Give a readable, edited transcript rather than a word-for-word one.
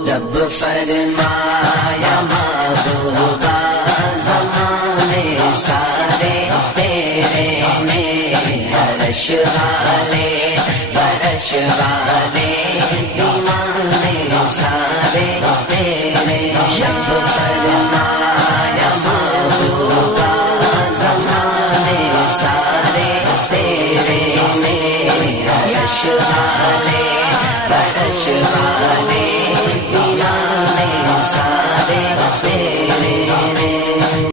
रब फरमाया महबूबा ज़माने सारे तेरे में, अर्श वाले फर्श वाले दीवाने सारे तेरे। रब फरमाया महबूबा ज़माने सारे तेरे में, अर्श वाले फर्श वाले दीवाने